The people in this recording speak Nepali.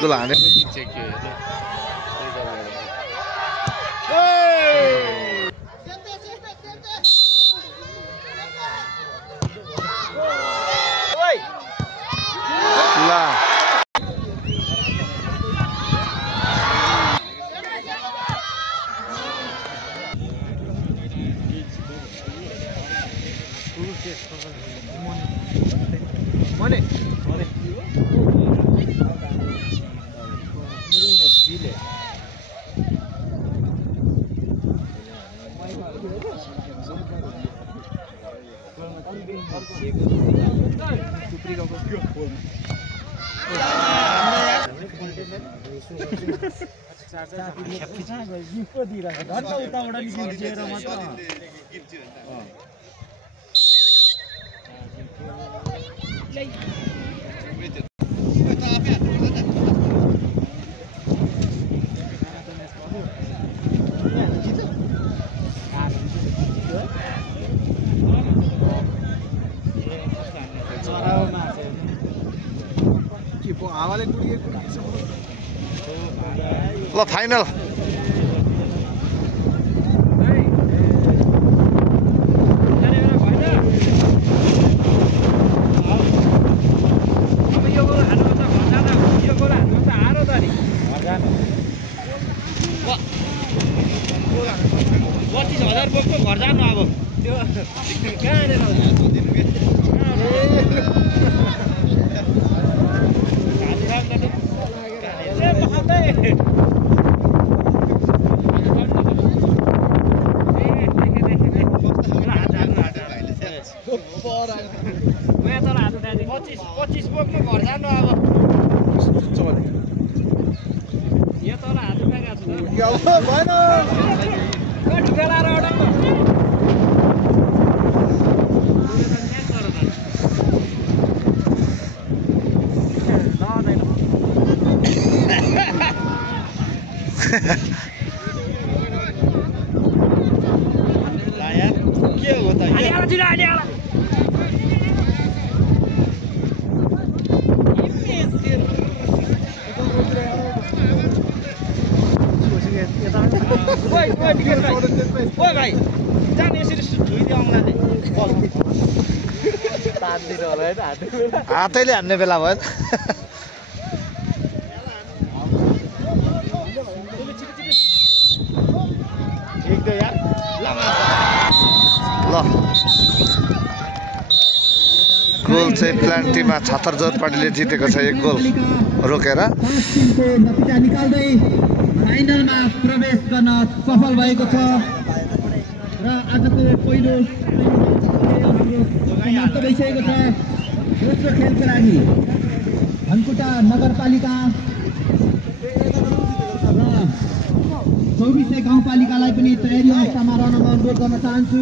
गोल हाने ल फाइनल हातैले हान्ने बेला भयो ल गोल चाहिँ प्लान्टीमा छतर जोरपाटीले जितेको छ 1 गोल रोकेर फाइनलमा प्रवेश गर्न सफल भएको छ र आजको पहिलो समाप्त भइसकेको छ। दोस्रो खेलको लागि धनकुटा नगरपालिका र 24 गाउँपालिकालाई पनि तयारी अवस्थामा रहन अनुरोध गर्न चाहन्छु।